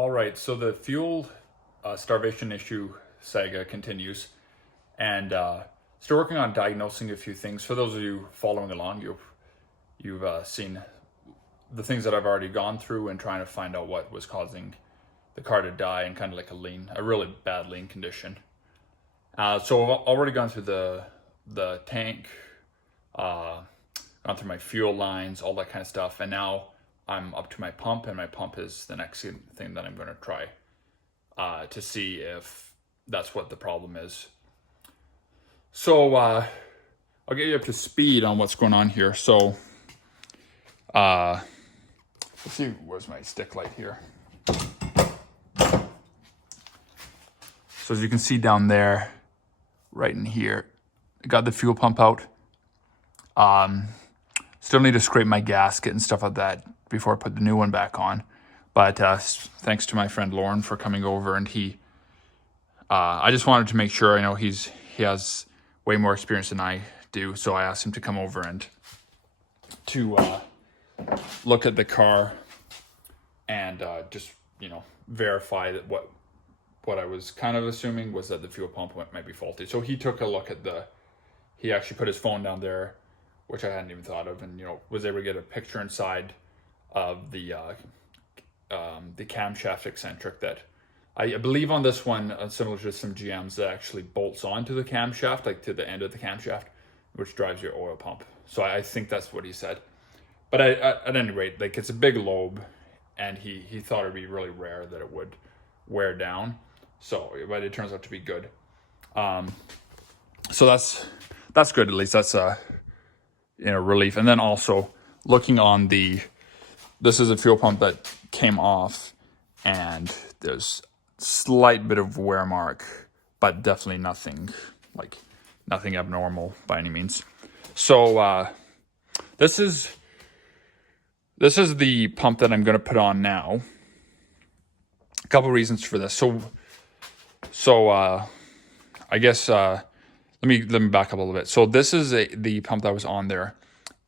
All right, so the fuel starvation issue saga continues, and still working on diagnosing a few things. For those of you following along, you've seen the things that I've already gone through and trying to find out what was causing the car to die in kind of like a really bad lean condition. So I've already gone through the tank, uh, gone through my fuel lines, all that kind of stuff, and now I'm up to my pump, and my pump is the next thing that I'm going to try to see if that's what the problem is. So I'll get you up to speed on what's going on here. So let's see, where's my stick light here? So as you can see down there, right in here, I got the fuel pump out. Still need to scrape my gasket and stuff like that before I put the new one back on. But thanks to my friend Lauren for coming over, and I just wanted to make sure. I know he has way more experience than I do, so I asked him to come over and to look at the car and just verify that what I was kind of assuming was that the fuel pump might be faulty. So he took a look at he actually put his phone down there, which I hadn't even thought of, and was able to get a picture inside of the camshaft eccentric that I believe on this one, similar to some GMs, that actually bolts onto the camshaft, like to the end of the camshaft, which drives your oil pump. So I think that's what he said. But at any rate, like, it's a big lobe, and he thought it'd be really rare that it would wear down. So, but it turns out to be good. So that's good. At least that's relief. And then also looking on this is a fuel pump that came off, and there's slight bit of wear mark, but definitely nothing abnormal by any means. So this is the pump that I'm going to put on now. A couple reasons for this. So I guess let me back up a little bit. So this is the pump that was on there,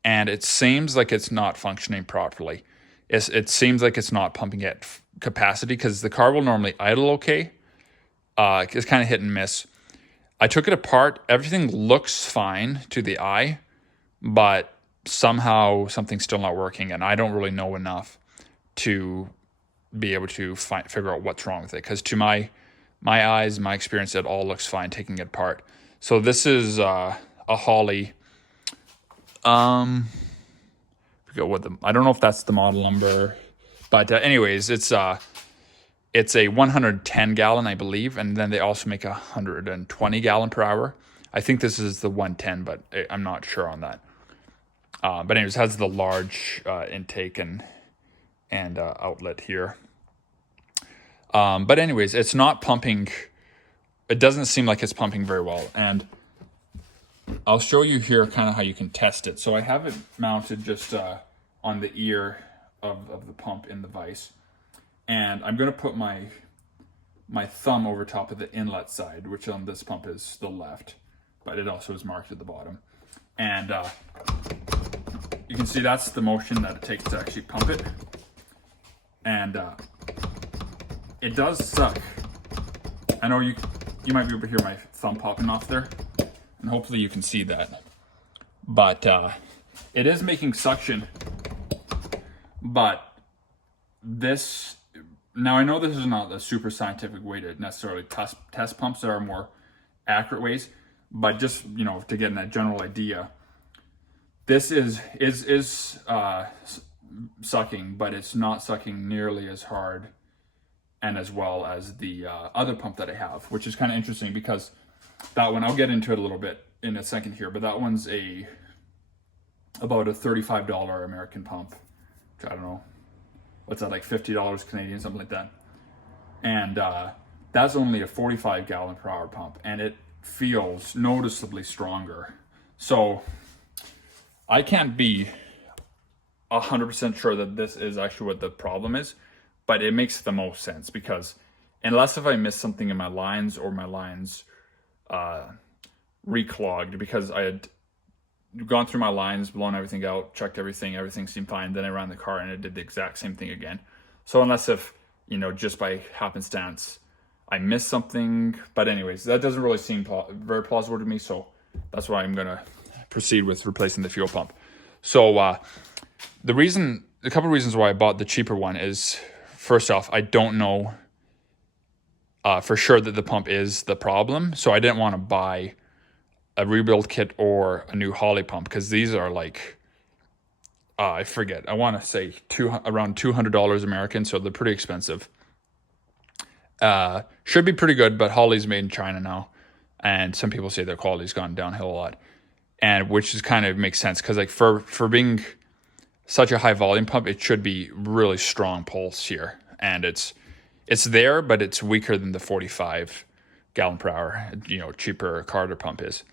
and it seems like it's not functioning properly. It seems like it's not pumping at capacity, because the car will normally idle okay. It's kind of hit and miss. I took it apart. Everything looks fine to the eye, but somehow something's still not working, and I don't really know enough to be able to figure out what's wrong with it. Because to my eyes, my experience, it all looks fine taking it apart. So this is a Holley. I don't know if that's the model number, but anyways, it's a 110 gallon, I believe, and then they also make 120 gallon per hour. I think this is the 110, but I'm not sure on that. But anyways, it has the large intake and outlet here. But anyways, it's not pumping. It doesn't seem like it's pumping very well, and I'll show you here kind of how you can test it. So I have it mounted just on the ear of the pump in the vise, and I'm going to put my thumb over top of the inlet side, which on this pump is the left, but it also is marked at the bottom. And you can see that's the motion that it takes to actually pump it. And it does suck. I know you might be able to hear my thumb popping off there, and hopefully you can see that. But it is making suction. But now I know this is not a super scientific way to necessarily test pumps. There are more accurate ways, but just to get that general idea, this is sucking, but it's not sucking nearly as hard and as well as the other pump that I have, which is kind of interesting, because that one, I'll get into it a little bit in a second here, but that one's about a $35 American pump, which I don't know, what's that, like $50 Canadian, something like that. And that's only a 45 gallon per hour pump, and it feels noticeably stronger. So I can't be 100% sure that this is actually what the problem is, but it makes the most sense, because unless if I miss something in my lines, or my lines reclogged, because I had gone through my lines, blown everything out, checked everything seemed fine, then I ran the car and it did the exact same thing again. So unless if just by happenstance, I missed something. But anyways, that doesn't really seem very plausible to me. So that's why I'm going to proceed with replacing the fuel pump. So a couple of reasons why I bought the cheaper one is, first off, I don't know for sure that the pump is the problem. So I didn't want to buy a rebuild kit or a new Holley pump, because these are like, I forget, I want to say around $200 American, so they're pretty expensive. Should be pretty good, but Holley's made in China now, and some people say their quality's gone downhill a lot, and which is kind of makes sense, because like for being such a high volume pump, it should be really strong pulse here, and it's there, but it's weaker than the 45 gallon per hour, cheaper Carter pump is.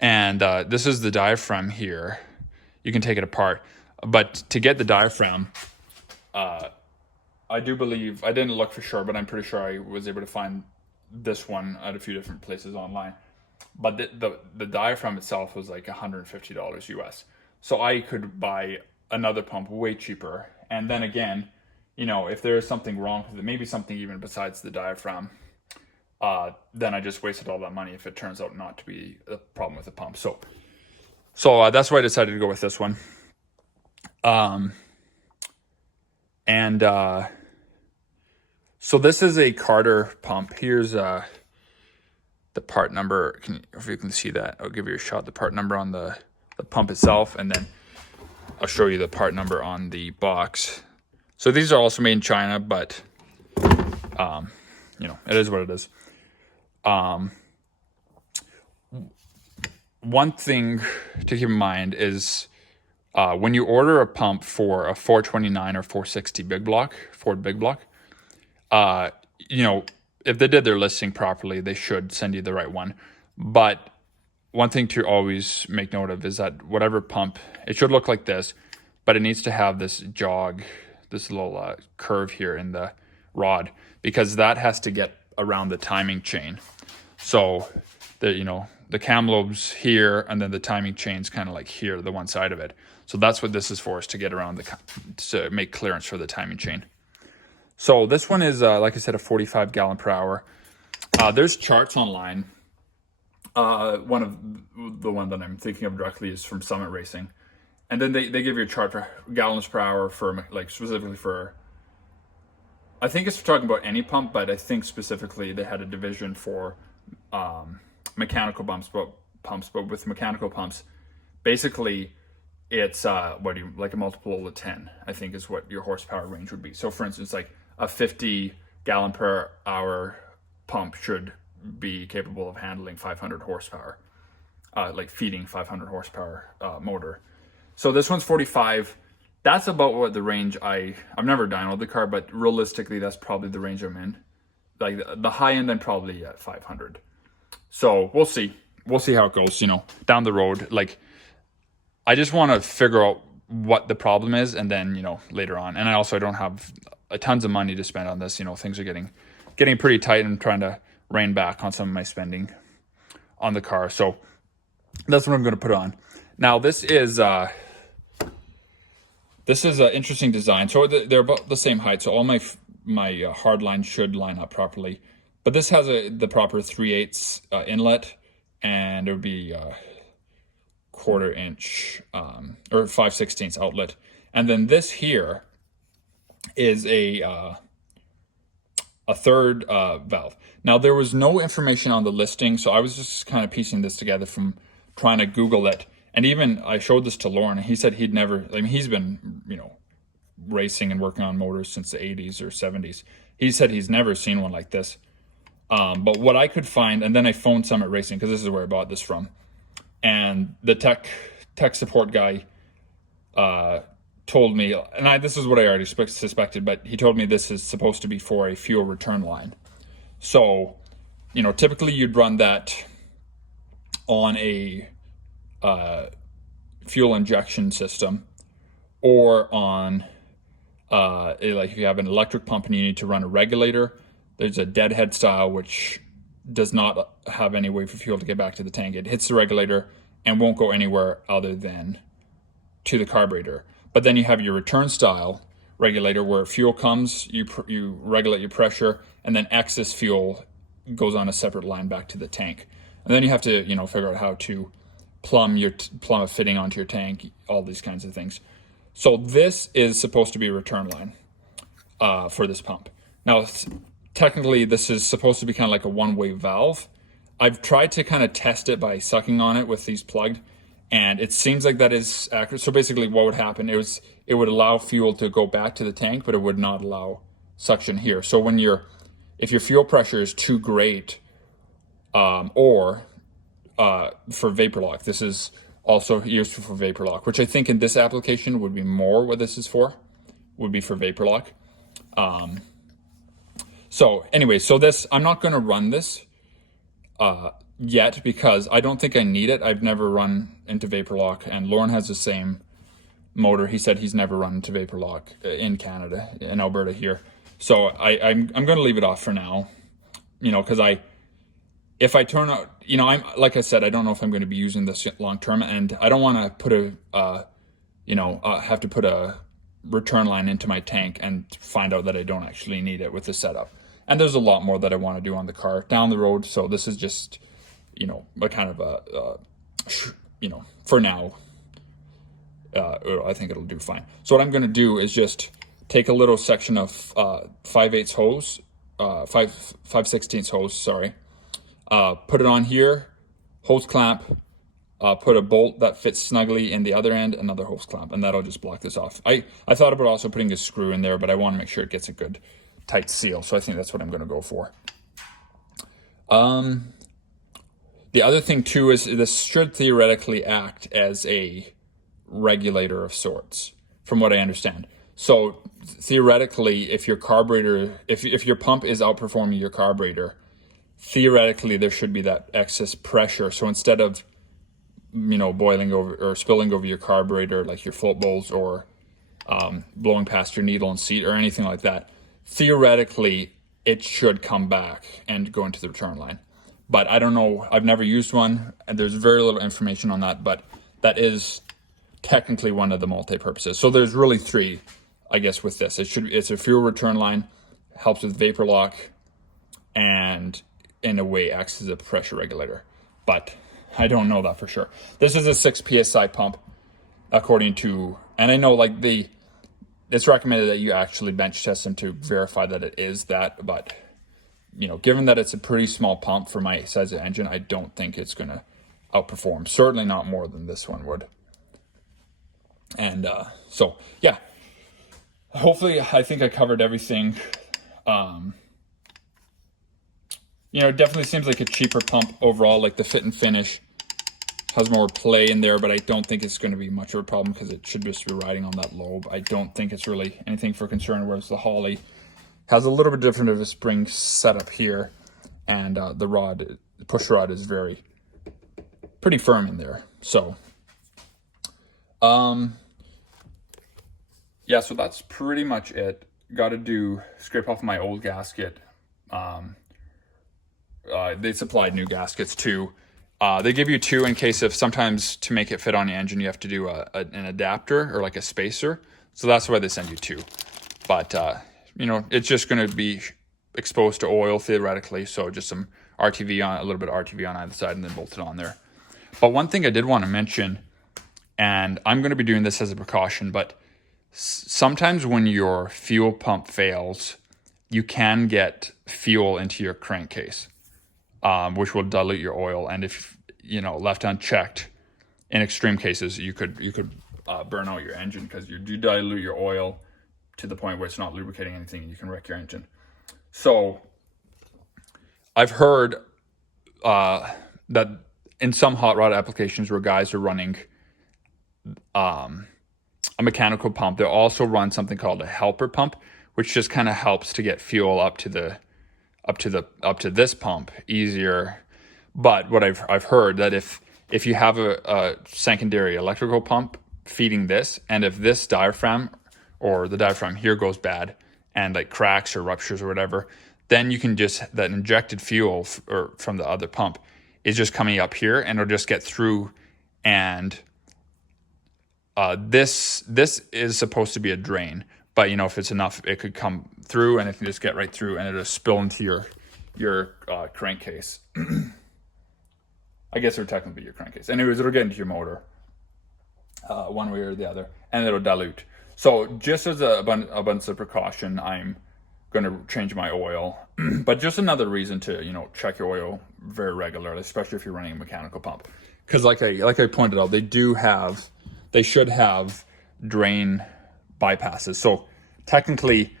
And this is the diaphragm here. You can take it apart. But to get the diaphragm, I do believe, I didn't look for sure, but I'm pretty sure I was able to find this one at a few different places online. But the diaphragm itself was like $150 US. So I could buy another pump way cheaper. And then again, if there is something wrong with it, maybe something even besides the diaphragm, then I just wasted all that money if it turns out not to be a problem with the pump. So that's why I decided to go with this one. So this is a Carter pump. Here's the part number. If you can see that, I'll give you a shot. The part number on the pump itself, and then I'll show you the part number on the box. So these are also made in China, but it is what it is. One thing to keep in mind is when you order a pump for a 429 or 460 Ford big block, if they did their listing properly, they should send you the right one. But one thing to always make note of is that whatever pump, it should look like this, but it needs to have this jog, this little curve here in the rod, because that has to get around the timing chain. So the cam lobe's here, and then the timing chain's kind of like here, the one side of it. So that's what this is for, is to get around to make clearance for the timing chain. So this one is, like I said, a 45 gallon per hour. There's charts online. One of the one that I'm thinking of directly is from Summit Racing. And then they give you a chart for gallons per hour for, like, specifically for, I think it's talking about any pump, but I think specifically they had a division for mechanical pumps, but with mechanical pumps, basically it's like a multiple of 10, I think, is what your horsepower range would be. So for instance, like a 50 gallon per hour pump should be capable of handling 500 horsepower, like feeding 500 horsepower motor. So this one's 45. That's about what the range I've never dynoed the car, but realistically, that's probably the range I'm in. Like the high end, I'm probably at 500. So we'll see. We'll see how it goes, down the road. Like, I just want to figure out what the problem is, and then, later on. And I don't have tons of money to spend on this. Things are getting pretty tight, and I'm trying to rein back on some of my spending on the car. So that's what I'm going to put on. Now, this is an interesting design. So they're about the same height. So all my hard lines should line up properly. But this has the proper 3/8 inlet, and it would be 1/4 inch or 5/16 outlet. And then this here is a third valve. Now, there was no information on the listing, so I was just kind of piecing this together from trying to Google it. And even I showed this to Lauren, and he said he'd never, he's been, racing and working on motors since the 80s or 70s. He said he's never seen one like this. But what I could find, and then I phoned Summit Racing, because this is where I bought this from. And the tech support guy told me, and this is what I already suspected, but he told me this is supposed to be for a fuel return line. So, typically you'd run that on a fuel injection system, or on like if you have an electric pump and you need to run a regulator, there's a deadhead style, which does not have any way for fuel to get back to the tank. It hits the regulator and won't go anywhere other than to the carburetor. But then you have your return style regulator where fuel comes, you regulate your pressure, and then excess fuel goes on a separate line back to the tank. And then you have to, figure out how to plumb a fitting onto your tank, all these kinds of things. So this is supposed to be a return line for this pump. Now, technically, this is supposed to be kind of like a one-way valve. I've tried to kind of test it by sucking on it with these plugged, and it seems like that is accurate. So basically what would happen is it would allow fuel to go back to the tank, but it would not allow suction here. So if your fuel pressure is too great, or for vapor lock, this is also used for vapor lock, which I think in this application would be more what this is for, would be for vapor lock. So anyway, this, I'm not going to run this yet because I don't think I need it. I've never run into vapor lock, and Lauren has the same motor. He said he's never run into vapor lock in Canada, in Alberta here. So I'm going to leave it off for now, because if I turn out, I'm, like I said, I don't know if I'm going to be using this long term, and I don't want to put have to put a return line into my tank and find out that I don't actually need it with the setup. And there's a lot more that I want to do on the car down the road. So this is just, a kind of for now, I think it'll do fine. So what I'm going to do is just take a little section of 5/8 hose, 5/16 hose, sorry. Put it on here, hose clamp, put a bolt that fits snugly in the other end, another hose clamp, and that'll just block this off. I thought about also putting a screw in there, but I want to make sure it gets a good tight seal, so I think that's what I'm going to go for. The other thing too is this should theoretically act as a regulator of sorts, from what I understand. So theoretically, if your carburetor, if your pump is outperforming your carburetor, theoretically there should be that excess pressure. So instead of boiling over or spilling over your carburetor, like your float bowls, or blowing past your needle and seat or anything like that, theoretically it should come back and go into the return line. But I don't know, I've never used one, and there's very little information on that, but that is technically one of the multi-purposes. So there's really three, I guess, with this. It's a fuel return line, helps with vapor lock, and in a way acts as a pressure regulator. But I don't know that for sure. This is a 6 PSI pump, according to, and I know it's recommended that you actually bench test them to verify that it is that, but given that it's a pretty small pump for my size of engine, I don't think it's going to outperform. Certainly not more than this one would. And so, yeah. Hopefully, I think I covered everything. It definitely seems like a cheaper pump overall. Like the fit and finish has more play in there, but I don't think it's going to be much of a problem because it should just be riding on that lobe. I don't think it's really anything for concern, whereas the Holley has a little bit different of a spring setup here, and the push rod is pretty firm in there. So, yeah, so that's pretty much it. Got to scrape off my old gasket. They supplied new gaskets too. They give you two in case if sometimes to make it fit on your engine, you have to do an adapter or like a spacer. So that's why they send you two. But, it's just going to be exposed to oil theoretically. So just some RTV on, a little bit of RTV on either side, and then bolted on there. But one thing I did want to mention, and I'm going to be doing this as a precaution, but sometimes when your fuel pump fails, you can get fuel into your crankcase, which will dilute your oil. And if, left unchecked, in extreme cases, you could burn out your engine because you do dilute your oil to the point where it's not lubricating anything and you can wreck your engine. So I've heard that in some hot rod applications where guys are running a mechanical pump, they'll also run something called a helper pump, which just kind of helps to get fuel up to this pump easier. But what I've heard that if you have a secondary electrical pump feeding this, and if this diaphragm or the diaphragm here goes bad and like cracks or ruptures or whatever, then you can that injected fuel from the other pump is just coming up here, and it'll just get through. And this is supposed to be a drain, But you know, if it's enough, it could come through, and it can just get right through, and it'll just spill into your crankcase. I guess it would technically be your crankcase. Anyways, it'll get into your motor, one way or the other, and it'll dilute. So just as a abundance of precaution, I'm going to change my oil. But just another reason to, you know, check your oil very regularly, especially if you're running a mechanical pump. Because like I pointed out, they should have drain bypasses. So technically,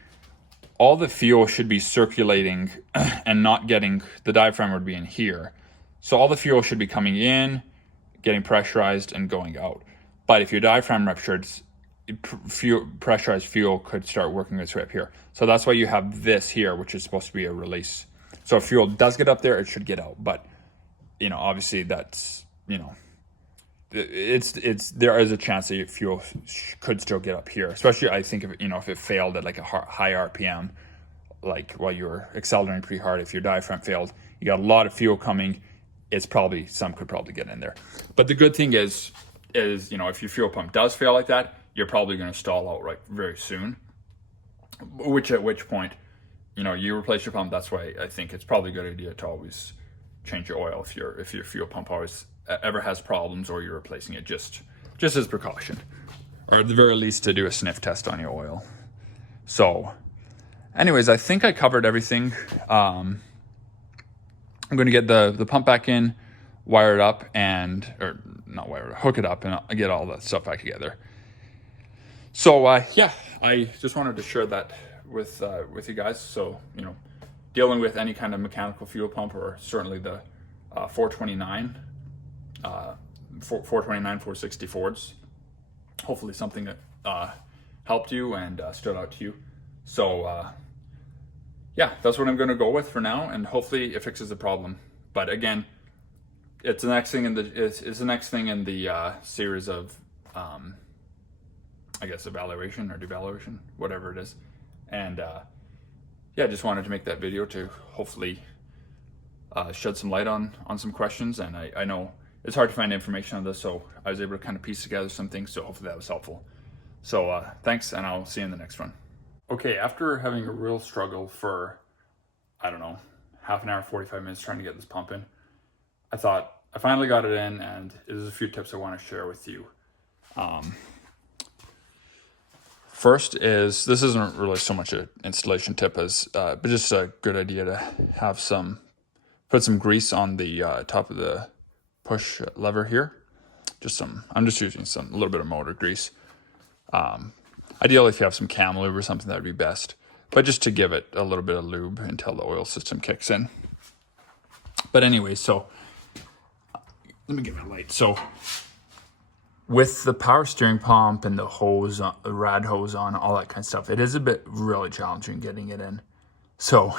all the fuel should be circulating and not getting, the diaphragm would be in here. So all the fuel should be coming in, getting pressurized, and going out. But if your diaphragm ruptured, pressurized fuel could start working its way up here. So that's why you have this here, which is supposed to be a release. So if fuel does get up there, it should get out. But, you know, obviously that's, you know, there is a chance that your fuel could still get up here, especially I think if it failed at like a high RPM, like while you were accelerating pretty hard. If your diaphragm failed, you got a lot of fuel coming, some could probably get in there. But the good thing is you know, if your fuel pump does fail like that, you're probably going to stall out very soon. At which point, you know, you replace your pump. That's why I think it's probably a good idea to always change your oil if your fuel pump always ever has problems, or you're replacing it just as precaution, or at the very least to do a sniff test on your oil. So anyways, I think I covered everything. I'm going to get the pump back in, wire it up, hook it up, and get all that stuff back together. So yeah, I just wanted to share that with you guys. So, you know, dealing with any kind of mechanical fuel pump, or certainly the 429, 460 Fords. Hopefully something that helped you and stood out to you. So yeah, that's what I'm going to go with for now, and hopefully it fixes the problem. But again, it's the next thing in the series of I guess evaluation or devaluation, whatever it is. And yeah, just wanted to make that video to hopefully shed some light on some questions. And I know it's hard to find information on this, so I was able to kind of piece together some things, so hopefully that was helpful. So thanks, and I'll see you in the next one. Okay, after having a real struggle for, I don't know, half an hour, 45 minutes trying to get this pump in, I thought I finally got it in, and there's a few tips I want to share with you. First is, this isn't really so much an installation tip as, but just a good idea to have put some grease on the top of the push lever here. I'm just using a little bit of motor grease. Ideally, if you have some cam lube or something, that would be best. But just to give it a little bit of lube until the oil system kicks in. But anyway, so let me get my light. So with the power steering pump and the hose, the rad hose on, all that kind of stuff, it is a bit really challenging getting it in. So,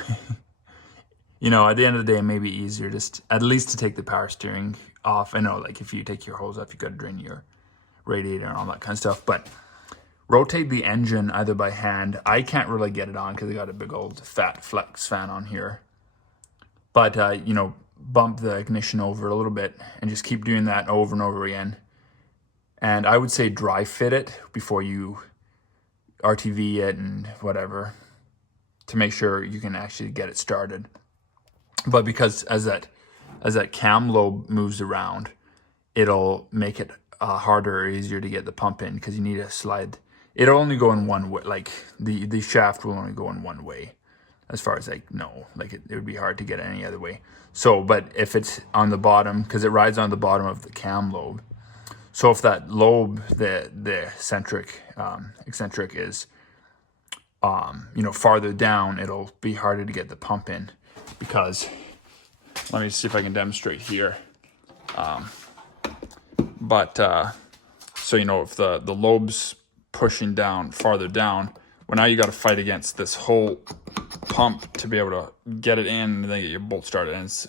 you know, at the end of the day, it may be easier just at least to take the power steering off. I know, like, if you take your hose off, you got to drain your radiator and all that kind of stuff. But rotate the engine either by hand. I can't really get it on because I got a big old fat flex fan on here. But, you know, bump the ignition over a little bit and just keep doing that over and over again. And I would say dry fit it before you RTV it and whatever, to make sure you can actually get it started. But because as that cam lobe moves around, it'll make it harder or easier to get the pump in, because you need to slide. It'll only go in one way, like the shaft will only go in one way, as far as I know. Like it would be hard to get it any other way. So, but if it's on the bottom, because it rides on the bottom of the cam lobe. So if that lobe, the eccentric is, you know, farther down, it'll be harder to get the pump in, because, let me see if I can demonstrate here. So, you know, if the lobe's pushing down farther down, well, now you got to fight against this whole pump to be able to get it in and then get your bolt started. And it's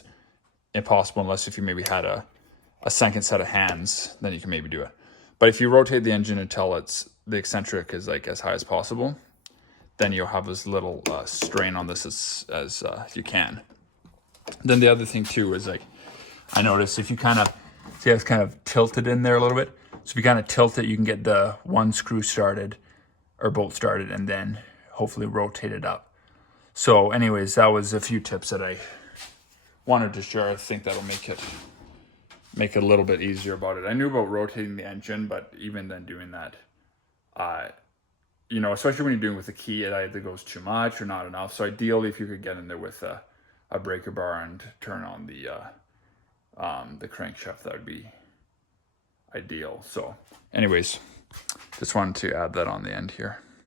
impossible unless if you maybe had a second set of hands, then you can maybe do it. But if you rotate the engine until the eccentric is like as high as possible, then you'll have as little strain on this as you can. Then the other thing too is, like, I noticed if you kind of see how it's kind of tilted in there a little bit. So if you kind of tilt it, you can get the one screw started, or bolt started, and then hopefully rotate it up. So anyways, that was a few tips that I wanted to share. I think that'll make it a little bit easier about it. I knew about rotating the engine, but even then doing that, you know, especially when you're doing with the key, it either goes too much or not enough. So ideally, if you could get in there with a breaker bar and turn on the crankshaft, that would be ideal. So anyways, just wanted to add that on the end here.